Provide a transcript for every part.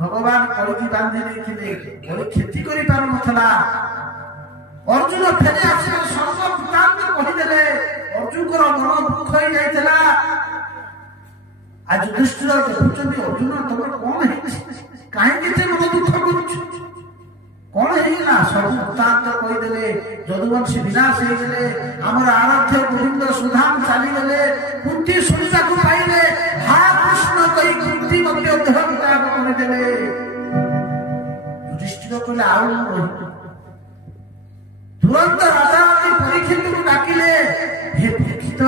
ভগবান কলিকি বাঁধি নেইଥିଲେ কলি କ୍ଷତି କରିପାରୁନଥିଲା। ଅର୍ଜୁନ ଫେରି ଆସିଲେ ସର୍ବବୃତ୍ତାନ୍ତ କହିଦେଲେ। ଅର୍ଜୁନଙ୍କର ମନ ଦୁଃଖ ହେଇଯାଇଥିଲା। ଆଜି ଯୁଧିଷ୍ଠିର ଦେଖୁଛନ୍ତି ଅର୍ଜୁନ ତମର କଣ ହେଇଛି, କାହିଁକି ଏତେ ମନ ଦୁଃଖ କରୁଛୁ, କଣ ହେଇଗଲା? ସବୁ ବୃତ୍ତାନ୍ତ କହିଦେଲେ। ଯଦୁବଂଶୀ ବିନାଶ ହେଇଗଲେ, ଆମର ଆରାଧ୍ୟ ଗୋବିନ୍ଦ ସୁଧାମ ଚାଲିଗଲେ, କୁନ୍ତୀ ଶୁଣିବାକୁ ପାଇଲେ। ହା କୃଷ୍ଣ କହି କୁନ୍ତୀ ମଧ୍ୟ ଦେହ ତ୍ୟାଗ କରିଦେଲେ। ଯୁଧିଷ୍ଠିର କହିଲେ ଆଉ ରହିବୁ। ତୁରନ୍ତ ରାଜା ପରୀକ୍ଷିତକୁ ଡାକିଲେ। ହେ ପରୀକ୍ଷିତ,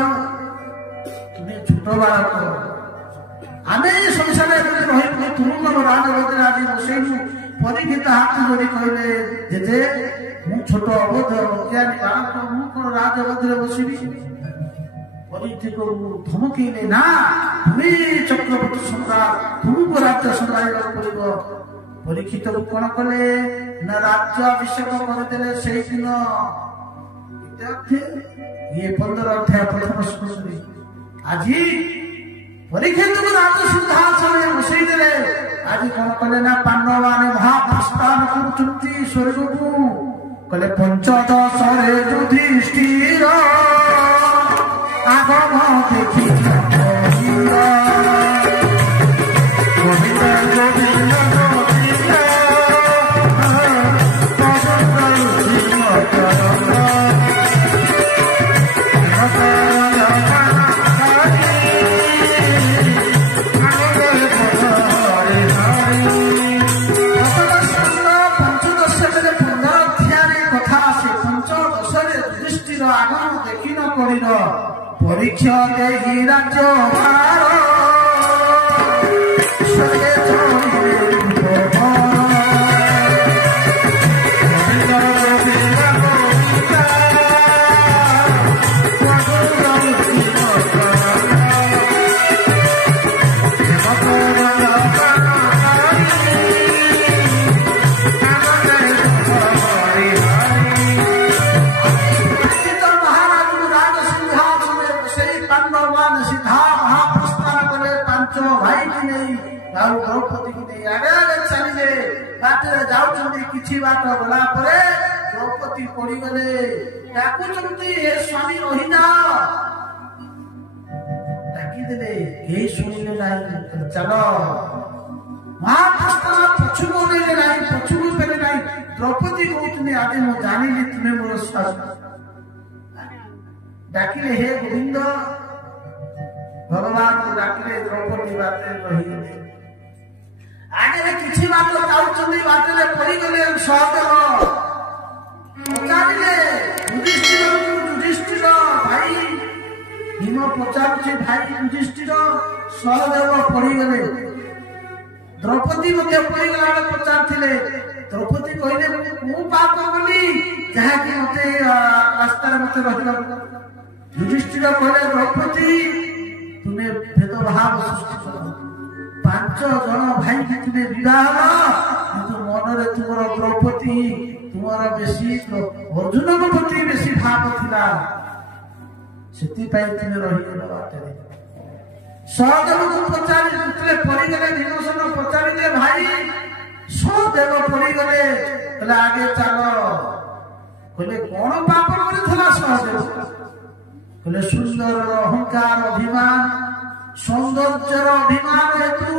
ତୁମେ ଛୋଟ ବାଳକ, ଆମେ ଏ ସଂସାରରେ ରହିବୁ, ତୁମକୁ ଆମ ରାଜଗଦିରେ ଆଜି ବସେଇବୁ। ପରୀକ୍ଷିତ ହାତ ଯୋଡ଼ି କହିଲେ ଜେଜେ ମୁଁ ଛୋଟ ଅବୋଧ ଅଜ୍ଞାନୀ ବାଳକ, ମୁଁ କଣ ରାଜଗଦିରେ ବସିବି? ପରୀକ୍ଷିତକୁ ଧମକେଇଲେ ନା, ତୁମେ ଚକ୍ରବର୍ତ୍ତୀ ସମ୍ରାଟ, ତୁମକୁ ରାଜ୍ୟ ସମ୍ଭାଳିବାକୁ ପଡିବ। ପରୀକ୍ଷିତକୁ କଣ କଲେ ନା ରାଜ୍ୟାଭିଷେକ କରିଦେଲେ। ସେଇଦିନ ଇଏ 15 ଅଧ୍ୟାୟ ପ୍ରଥମ ଶ୍ଲୋକରେ ଆଜି ପରୀକ୍ଷିତକୁ ରାଜ ସିଂହାସନରେ ବସେଇ ଦେଲେ। ଆଜି କଣ କଲେ ନା ପାଣ୍ଡବମାନେ ମହାପ୍ରସ୍ଥାନ କରୁଛନ୍ତି ସ୍ୱର୍ଗକୁ। କହିଲେ ପଞ୍ଚଦଶରେ ଯୁଧିଷ୍ଠିର আগম দেখি পরীক্ষা দেহি রাজ্য କିଛି ବାଟ ଗଲା ପରେ ଦ୍ରୌପଦୀ ପଡିଗଲେ। ଡାକୁଛନ୍ତି ହେ ସ୍ୱାମୀ ରହିଯାଅ। ଡାକିଦେଲେ, କେହି ଶୁଣିଲେ ନାହିଁ। ଚାଲ ମହାପ୍ରସ୍ଥାନ ପଛକୁ ନେଲେ ନାହିଁ, ପଛକୁ ଫେରେ ନାହିଁ। ଦ୍ରୌପଦୀ କହୁଛନ୍ତି ଆଜି ମୁଁ ଜାଣିଲି ତୁମେ ମୋର ସ୍ୱାମୀ। ଡାକିଲେ ହେ ଗୋବିନ୍ଦ, ଭଗବାନଙ୍କୁ ଡାକିଲେ। ଦ୍ରୌପଦୀ ବାଟରେ ରହିଗଲେ। ଆଗରେ କିଛି ବାଟ ଯାଉଛନ୍ତି, ବାଟରେ ପଡିଗଲେ। ସହଦେବ ପଚାରିଲେ ଯୁଧିଷ୍ଠିର ଭାଇ, ଭୀମ ପଚାରୁଛି ଭାଇ ଯୁଧିଷ୍ଠିର। ସହଦେବ ପଡିଗଲେ। ଦ୍ରୌପଦୀ ମଧ୍ୟ ପଡିଗଲା ବେଳେ ପଚାରିଥିଲେ। ଦ୍ରୌପଦୀ କହିଲେ ମୁଁ ପାପ କଲି ଯାହାକି ମତେ ରାସ୍ତାରେ ମତେ ରହିବାକୁ। ଯୁଧିଷ୍ଠିର କହିଲେ ଦ୍ରୌପଦୀ ତୁମେ ଭେଦଭାବ ସୃଷ୍ଟି କର। 5 ଜଣ ଭାଇକି ତୁମେ ବିବାହ କର, କିନ୍ତୁ ମନରେ ତୁମର ଦ୍ରୌପଦୀ ତୁମର ବେଶୀ ଅର୍ଜୁନଙ୍କ ପ୍ରତି ବେଶୀ ଭାବ ଥିଲା, ସେଥିପାଇଁ ତୁମେ ରହିଗଲ ବାଟରେ। ସହଦେବକୁ ପଚାରିଲେ ପଡିଗଲେ। ଭୀମସେନ ପଚାରିଲେ ଭାଇ ସହଦେବ ପଡିଗଲେ, କହିଲେ ଆଗେ ଚାଲ। କହିଲେ କଣ ପାପ କରିଥିଲା ସହଦେବ? କହିଲେ ସୁନ୍ଦରର ଅହଙ୍କାର ଅଭିମାନ, ସୌନ୍ଦର୍ଯ୍ୟର ଅଭିମାନ ହେତୁ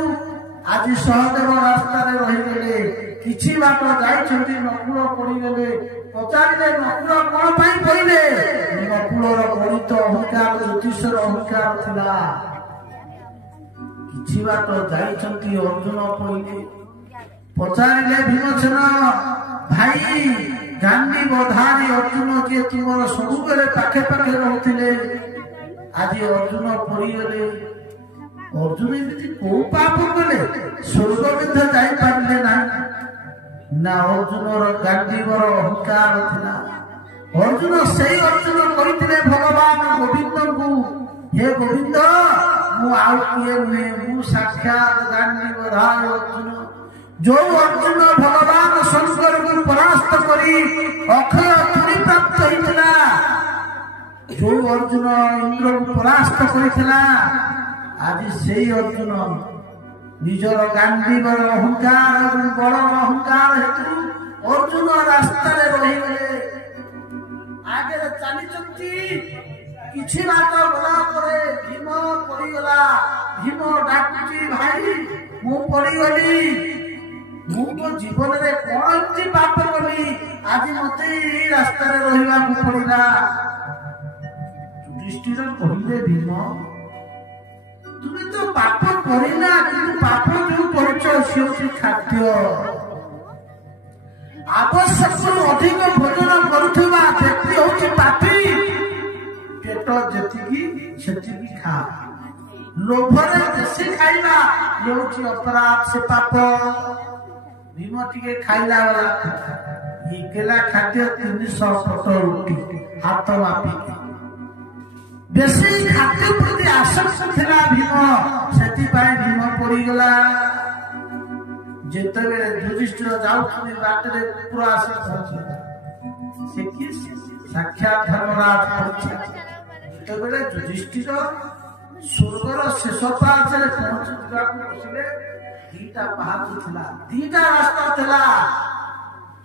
ଆଜି ସହଦେବ ରାସ୍ତାରେ ରହିଗଲେ। କିଛି ବାଟ ଯାଇଛନ୍ତି, ନକୁଳ ପଡିଗଲେ। ପଚାରିଲେ ନକୁଳ କଣ ପାଇଁ ପଡିଲେ? ନକୁଳର ଗଣିତ ଅହଙ୍କାର, ଜ୍ୟୋତିଷର ଅହଙ୍କାର ଥିଲା। କିଛି ବାଟ ଯାଇଛନ୍ତି, ଅର୍ଜୁନ ପଡିଲେ। ପଚାରିଲେ ଭୀମସେନ ଭାଇ ଗାଣ୍ଡୀ ବଧାରୀ ଅର୍ଜୁନ ଯିଏ ତୁମର ସବୁବେଳେ ପାଖେ ପାଖେ ରହୁଥିଲେ, ଆଜି ଅର୍ଜୁନ ପଡିଗଲେ। ଅର୍ଜୁନ ଏମିତି କୋଉ ପାପ କଲେ ସ୍ୱର୍ଗ ମଧ୍ୟ ଯାଇପାରିଲେ ନାହିଁ? ନା ଅର୍ଜୁନର ଗାଣ୍ଡୀବର ଅହଙ୍କାର ଥିଲା। ଅର୍ଜୁନ ସେଇ ଅର୍ଜୁନ କହିଥିଲେ ଭଗବାନ ଗୋବିନ୍ଦଙ୍କୁ, ହେ ଗୋବିନ୍ଦ ମୁଁ ଆଉ କିଏ ନୁହେଁ, ମୁଁ ସାକ୍ଷାତ ଗାଣ୍ଡୀବଧାରୀ ଅର୍ଜୁନ। ଯୋଉ ଅର୍ଜୁନ ଭଗବାନ ଶଙ୍କରଙ୍କୁ ପରାସ୍ତ କରି ଅକ୍ଷୟ ତୁରୀ ପ୍ରାପ୍ତ ହେଇଥିଲା, ଯୋଉ ଅର୍ଜୁନ ଇନ୍ଦ୍ରକୁ ପରାସ୍ତ କରିଥିଲା, ଆଜି ସେଇ ଅର୍ଜୁନ ନିଜର ଗାଣ୍ଡୀବର ଅହଙ୍କାର ଏବଂ ବଳ ଅହଙ୍କାର ହେତୁ ଅର୍ଜୁନ ରାସ୍ତାରେ ରହିଗଲେ। ଆଗରେ ଚାଲିଛନ୍ତି, କିଛି ବାଟ ଗଲା ପରେ ଭୀମ ପଡିଗଲା। ଭୀମ ଡାକୁଛି, ଭାଇ ମୁଁ ପଡିଗଲି, ମୁଁ ମୋ ଜୀବନରେ କଣ ଏମିତି ପାପ କଲି ଆଜି ମତେ ଏଇ ରାସ୍ତାରେ ରହିବାକୁ ପଡିଲା। ଯୁଧିଷ୍ଠିର କହିଲେ, ଭୀମ ତୁମେ ତ ପାପ କରିନା, କିନ୍ତୁ ପାପ ଯୋଉ କରିଛ ସେ ହେଉଛି ଖାଦ୍ୟ। ଆବଶ୍ୟକରୁ ଅଧିକ ଭୋଜନ କରୁଥିବା ବ୍ୟକ୍ତି ହେଉଛି ପାପୀ। ପେଟ ଯେତିକି ସେତିକି ଖା, ଲୋଭରେ ବେଶୀ ଖାଇବା ହେଉଛି ଅପରାଧ, ସେ ପାପ। ଭୀମ ଟିକେ ଖାଇଲା ବେଳା ଇକେଲା ଖାଦ୍ୟ 300 ପଟ ରୁଟି ହାତ ମାପିକି। ବେଶୀ ଖାଦ୍ୟ ପ୍ରତି ଆସକ୍ତ ଥିଲା ଭୀମ, ସେଥିପାଇଁ ଭୀମ ପଡିଗଲା। ଯେତେବେଳେ ଯୁଧିଷ୍ଠିର ଯାଉଛନ୍ତି ବାଟରେ କୁକୁର ଆସି ପହଞ୍ଚିଲା। ସେ କି ସାକ୍ଷାତ ଧର୍ମରାଜ ପରୀକ୍ଷା। ଯେତେବେଳେ ଯୁଧିଷ୍ଠିର ସ୍ୱର୍ଗର ଶେଷ ପାହାଚରେ ପହଞ୍ଚି ଯିବାକୁ ବସିଲେ, ଦିଟା ପାହାଚ ଥିଲା, ଦିଟା ରାସ୍ତା ଥିଲା।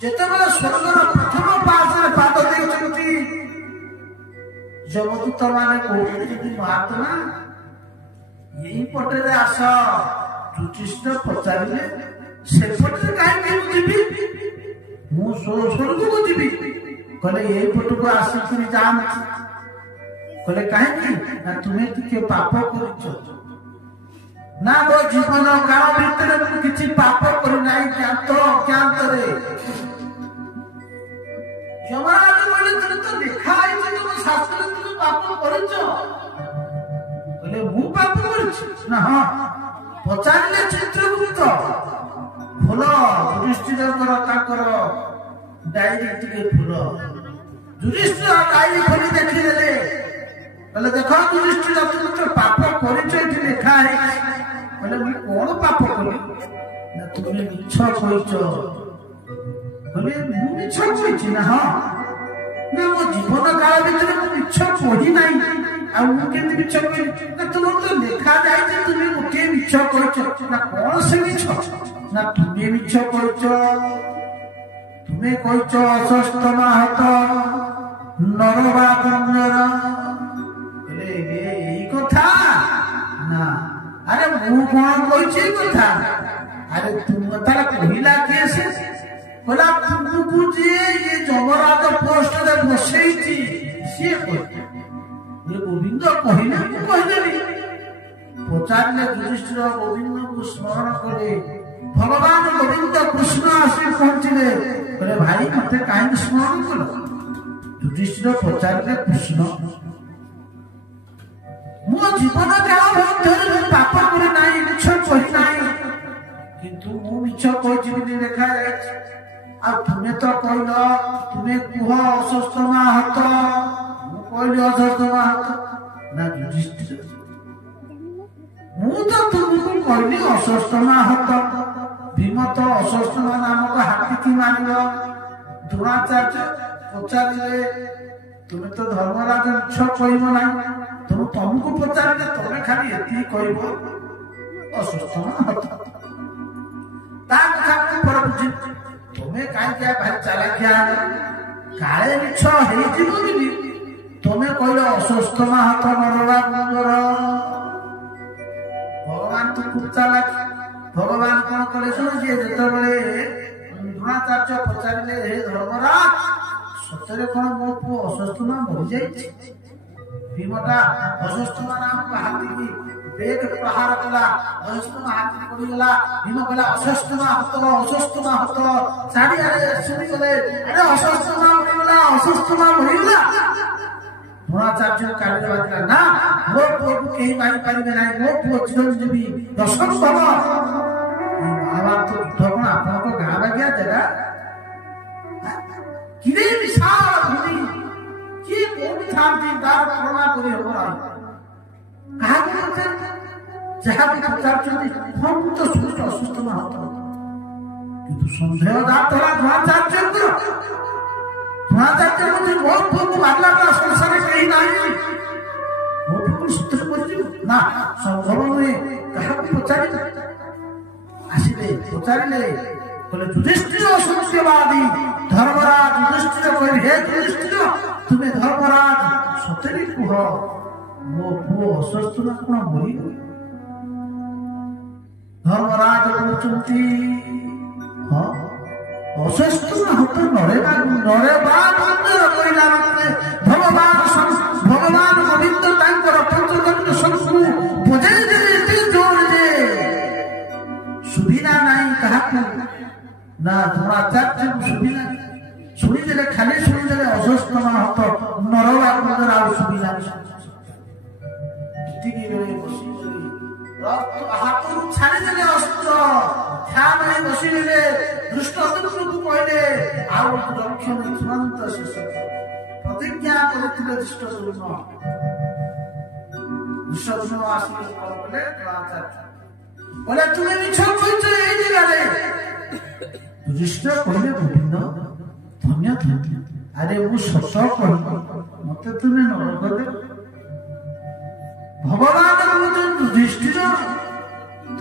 ଯେତେବେଳେ ସ୍ୱର୍ଗର ପ୍ରଥମ ପାହାଚରେ ପାଦ ଦେଇଛନ୍ତି, ଯମଦୂତ ମାନେ କହୁଛନ୍ତି, ମହାତ୍ମା ଏଇ ପଟରେ ଆସ। ଯୁଧିଷ୍ଠିର ପଚାରିଲେ, ସେପଟରେ କାହିଁକି ମୁଁ ଯିବି? ମୁଁ ସ୍ୱର୍ଗକୁ ଯିବି। କହିଲେ ଏଇ ପଟକୁ ଆସିକିରି ଯାଆନ୍ତି। କହିଲେ କାହିଁକି? ନା ତୁମେ ଟିକେ ପାପ କରିଛ। ନା ମୋ ଜୀବନ କାଳ ଭିତରେ ମୁଁ କିଛି ପାପ କରିନାହିଁ, ଜ୍ଞାତ ଅଜ୍ଞାତରେ। ଯମରାଜ କହିଲେ, ତୁମେ ତ ଲେଖା ହେଇଛି ତମ ଶାସ୍ତ୍ରରେ ତୁମେ ପାପ କରିଛ। କହିଲେ ମୁଁ ପାପ କରିଛି? ନା ହଁ। ପଚାରିଲେ ଚିତ୍ରଗୁପ୍ତ, ଫୁଲ ଯୁଧିଷ୍ଠିରଙ୍କର ତାଙ୍କର ଡାଇରୀ ଟିକେ ଫୁଲ। ଯୁଧିଷ୍ଠିର ଡାଇରୀ ଖୋଲି ଦେଖିଦେଲେ। କହିଲେ ଦେଖ ଯୁଧିଷ୍ଠିର, ତୁମେ ତ ପାପ କରିଛ, ଏଠି ଲେଖା ହେଇଛି। କହିଲେ ମୁଁ କଣ ପାପ କଲି? ନା ତୁମେ ମିଛ କହିଛ। କହିଲେ ମୁଁ ମିଛ କହିଛି? ନା ହଁ। ନା ମୋ ଜୀବନ କାଳ ଭିତରେ ମୁଁ ମିଛ କହି ନାହିଁ। ଆଉ ମୁଁ କେମିତି ମିଛ କହିଲି? ନା ତୁମର ତ ଲେଖା ଯାଇଛି ତୁମେ ଗୋଟିଏ ମିଛ କହିଛ। ନା କଣ ସେ ମିଛ? ନା ତୁମେ ମିଛ କହିଛ। ତୁମେ କହିଛ ଅଶ୍ୱସ୍ତମାହତ ନରବାଗନ୍ୟର। କହିଲେ ଏଇ କଥା? ନା। ଆରେ ମୁଁ କଣ କହିଛି କଥା? ଆରେ ତୁମେ ତାର କହିଲା କିଏ? ସେ କହିଲା ତୁମକୁ ଯିଏ ଇଏ ଯମରାଜ ପୋଷ୍ଟରେ ବସେଇଛି ସିଏ କହିଲା। ଗୋବିନ୍ଦ କହିଲେ, ମୁଁ କହିଦେଲି। ପଚାରିଲେ ଯୁଧିଷ୍ଠିର ଗୋବିନ୍ଦକୁ ସ୍ମରଣ କଲେ। ଭଗବାନ ଗୋବିନ୍ଦ କୃଷ୍ଣ ଆସି ପହଞ୍ଚିଲେ। କହିଲେ ଭାଇ ମତେ କାହିଁକି ସ୍ମରଣ କଲ? ଯୁଧିଷ୍ଠିର ପଚାରିଲେ, କୃଷ୍ଣ ମୋ ଜୀବନ କାଳ ମଧ୍ୟରେ ମୁଁ ପାପ କରି ନାହିଁ, ମିଛ କହି ନାହିଁ, କିନ୍ତୁ ମୁଁ ମିଛ କହିଛି ବୋଲି ଲେଖା ଯାଇଛି। ଆଉ ତୁମେ ତ କହିଲ, ତୁମେ କୁହ ଅଶ୍ୱସ୍ତମାହତ। ମୁଁ କହିଲି ଅଶ୍ୱସ୍ତମାହତ। ନା ଯୁଧିଷ୍ଠିର, ମୁଁ ତ ତୁମକୁ କହିଲି ଅଶ୍ୱସ୍ତମାହତ। ଭୀମ ତ ଅଶ୍ୱସ୍ତମା ନାମକ ହାତୀକି ମାରିବ। ଦ୍ରୋଣାଚାର୍ଯ୍ୟ ପଚାରିଲେ, ତୁମେ ତ ଧର୍ମରାଜ ମିଛ କହିବ ନାହିଁ, ତେଣୁ ତମକୁ ପଚାରିଲେ ତମେ ଖାଲି ଏତିକି କହିବ ଅଶ୍ୱସ୍ତମାହତ। ତା କଥା ମୁଁ ପରେ ବୁଝିଲି। ତୁମେ କାହିଁକି ଭାରି ଚାଲାକିଆ, କାଳେ ମିଛ ହେଇଯିବ ବୋଲି ତମେ କହିଲ ଅଶ୍ୱସ୍ତମାହତ ନରବାଗନ୍ୟର। ଭଗବାନ ତ ଖୁବ୍ ଚାଲାକି। ଭଗବାନ କଣ କଲେ ଶୁଣ, ଯିଏ ଯେତେବେଳେ ଦ୍ରୋଣାଚାର୍ଯ୍ୟ ପଚାରିଲେ, ହେ ଧର୍ମରାଜ ସତରେ କଣ ମୋ ପୁଅ ଅଶ୍ୱସ୍ତମା ମରିଯାଇଛି? ଭୀମଟା ଅଶ୍ୱସ୍ତମା ନାମକ ହାତୀକି ବେଗ ପ୍ରହାର କଲା। ଅଶ୍ୱସ୍ତମା ହାତୀ ପଡିଗଲା। ଭୀମ କହିଲା ଅଶ୍ୱସ୍ତମାହତ, ଅଶ୍ୱସ୍ତମାହତ। ଚାରିଆଡେ ଶୁଣିଗଲେ, ଆରେ ଅଶ୍ୱସ୍ତମା ମରିଗଲା, ଅଶ୍ୱସ୍ତମା ମରିଗଲା। ଦ୍ରୋଣାଚାର୍ଯ୍ୟ କାନରେ ବାଜିଲା, ନା ମୋ ପୁଅକୁ କେହି ମାରିପାରିବେ ନାହିଁ, ମୋ ପୁଅ ଚିରଞ୍ଜୀବୀ ଦଶମ୍ଭବ। ମହାଭାରତ ଯୁଦ୍ଧ କଣ ଆପଣଙ୍କ ଗାଁ ବାଗିଆ ଜାଗା? କିରେ ବିଶାଳ ଭୂମି, କିଏ କୋଉଠି ଥାନ୍ତି ତାର ତୁଳନା କରି ହବ ନାହିଁ। କାହାକୁ ପଚାର, ଯାହାକୁ ପଚାରୁଛନ୍ତି ହଁ ମୁଁ ତ ଶୁଣୁଛି ଅଶ୍ୱସ୍ତମାହତ। କିନ୍ତୁ ସନ୍ଦେହ ଜାତ ହେଲା ଦ୍ରୋଣାଚାର୍ଯ୍ୟଙ୍କର। ଦ୍ରୋଣାଚାର୍ଯ୍ୟ କହୁଛି ମୋ ପୁଅକୁ ମାରିଲା ତା ସଂସାରରେ କେହି ନାହିଁ, ମୋ ପୁଅକୁ ସତରେ ମରିଯିବ? ନା ସମ୍ଭବ ନୁହେଁ। କାହାକୁ ପଚାରିବ? ଆସିଲେ ପଚାରିଲେ କହିଲେ ଯୁଧିଷ୍ଠିର ସତ୍ୟବାଦୀ ଧର୍ମରାଜ ଯୁଧିଷ୍ଠିର କହିଲେ ହେ ଯୁଧିଷ୍ଠିର ତୁମେ ଧର୍ମରାଜ ସତରେ କୁହ ମୋ ପୁଅ ଅସୁସ୍ଥ ନା କଣ ମରିଗଲେ? ଧର୍ମରାଜ କହୁଛନ୍ତି ହଁ ଅସୁସ୍ଥ ନା ହତ ନରେବା କହିଲା ମାତ୍ରେ ଭଗବାନ ଗୋବିନ୍ଦ ତାଙ୍କର ପଞ୍ଚଦଣ୍ଡ ଶଙ୍ଖକୁ ବଜାଇ ଦେଲେ ଏତେ ଜୋରରେ ସୁବିଧା ନାହିଁ କାହାକୁ ନା ଦ୍ରୋଣାଚାର୍ଯ୍ୟକୁ ସୁବିଧା ଶୁଣିଦେଲେ ଖାଲି ଶୁଣିଦେଲେ ଅସୁସ୍ଥ ନା ହତ ନରବାଙ୍କର ଆଉ ସୁବିଧା ଏତିକି ବେଳେ ବସିଗଲେ ହାତରୁ ଛାଡ଼ିଦେଲେ ଅସ୍ତ୍ର ଧ୍ୟାନ ହେଇ ବସିଲେ ଦୃଷ୍ଟଦ୍ୟୁମ୍ନକୁ କହିଲେ ଆଉ ରକ୍ଷଣ ଚୂଡ଼ାନ୍ତ ଶେଷ ପ୍ରତିଜ୍ଞା କରିଥିଲେ ଦୃଷ୍ଟଦ୍ୟୁମ୍ନ ଆସିଲେ କଣ କଲେ କହିଲେ ତୁମେ ମିଛ କହିଛ ଏଇ ଜାଗାରେ ଯୁଧିଷ୍ଠିର କହିଲେ ଗୋବିନ୍ଦ ଧନ୍ୟ ଧନ୍ୟ ଆରେ ମୁଁ ସତ କହିବି ମତେ ତୁମେ ନରକ ଦେବ ଭଗବାନ ଯୁଧିଷ୍ଠିର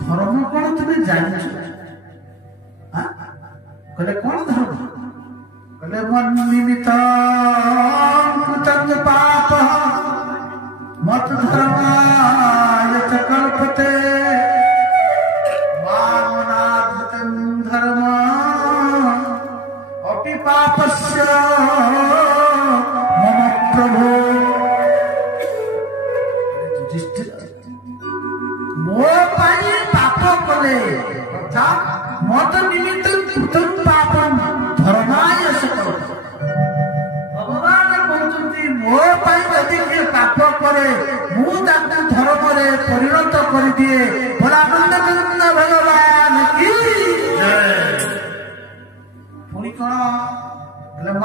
ଧର୍ମ କଣ ତୁମେ ଜାଣିଛ? କହିଲେ କଣ ଧର୍ମ? କହିଲେ ମନ୍ନିମିତ ପାପ ମତ ଧର୍ମାୟ ଚ କଳ୍ପତେ ମାମନାଧୃତଂ ଧର୍ମ ଅପି ପାପସ୍ୟ ମମ ପ୍ରଭୁ। ମୋ ପାଇଁ ପାପ କଲେ ଅର୍ଥାତ୍ ମତ ନିମିତ୍ତ କୃତଂ ପାପଂ ଧର୍ମାୟ ସକଳ। ଭଗବାନ କହୁଛନ୍ତି ମୋ ପାଇଁ ଯଦି କିଏ ପାପ କରେ ମୁଁ ତାକୁ ଧର୍ମରେ ପରିଣତ କରିଦିଏ। ଭୋଳାନନ୍ଦ କୃଷ୍ଣ ଭଗବାନ କି ପୁଣି କଣ ଧର୍ମ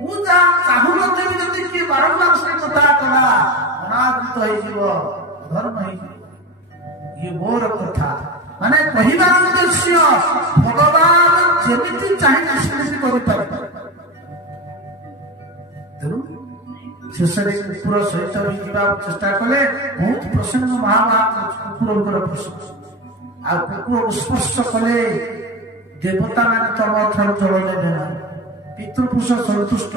ମୁଁ ଯାହା ଚାହୁଁନଥିବି ଯଦି କିଏ ବାରମ୍ବାର ସେ କଥା କଲା ଅନାଦୃତ ହେଇଯିବ ଧର୍ମ ହେଇଯିବ। ଇଏ ମୋର କଥା ମାନେ କହିବାର ଉଦ୍ଦେଶ୍ୟ ଭଗବାନ ଯେମିତି ଚାହିଁଲେ ସେମିତି କରିପାରିବେ। ତେଣୁ ଶେଷରେ କୁକୁର ସହିତ ଯିବାକୁ ଚେଷ୍ଟା କଲେ ବହୁତ ପ୍ରସନ୍ନ ମହାଭାରତ କୁକୁରଙ୍କର ପ୍ରସନ୍ନ ଆଉ କୁକୁରକୁ ସ୍ପର୍ଶ କଲେ ଦେବତା ମାନେ ତମ ଠାରୁ ଜଳ ନେବେ ନାହିଁ ପିତୃପୁରୁଷ ସନ୍ତୁଷ୍ଟ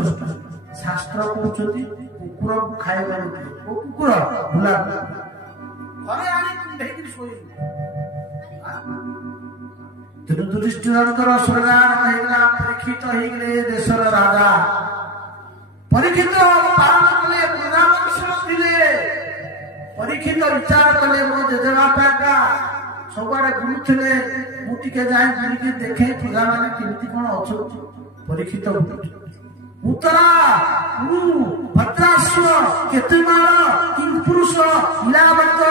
ଶାସ୍ତ୍ର କହୁଛନ୍ତି କୁକୁରକୁ ଖାଇବାକୁ କୁକୁର ଭୁଲା ଘରେ ଆଣି କୁଣ୍ଡେଇକି ଶୋଇବୁ। ତେଣୁ ଯୁଧିଷ୍ଠିରଙ୍କର ସ୍ୱର୍ଗାନ ହେଇଗଲା ପରୀକ୍ଷିତ ହେଇଗଲେ ଦେଶର ରାଜା ପରୀକ୍ଷିତ ପାଳନ କଲେ ପ୍ରଜାବଂଶ ଥିଲେ ପରୀକ୍ଷିତ ବିଚାର କଲେ ମୋ ଜେଜେବାପା ସବୁଆଡେ ବୁଲୁଥିଲେ ମୁଁ ଟିକେ ଯାଇ ବୁଲିକି ଦେଖେ ପ୍ରଜାମାନେ କେମିତି କଣ ଅଛନ୍ତି। ପରୀକ୍ଷିତ ଉତ୍ତରା ଭଦ୍ରାଶ୍ଵ କେତେମାଳ କିଂପୁରୁଷ ଇଳାବତ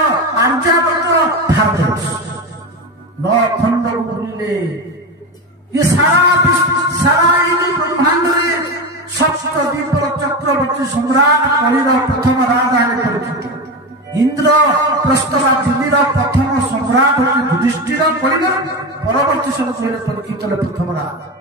ଆର୍ଯ୍ୟାବତ ଭାରତ ନଅ ଖଣ୍ଡକୁ ବୁଲିଲେ ये सारा ब्रह्मांडे सप्तद्वीपर चक्रवर्ती सम्राट कलिर प्रथम राजा इंद्र प्रस्तवा दिल्लीर प्रथम सम्राट युधिष्ठिर कलिर परवर्ती सब परीक्षित प्रथम राजा।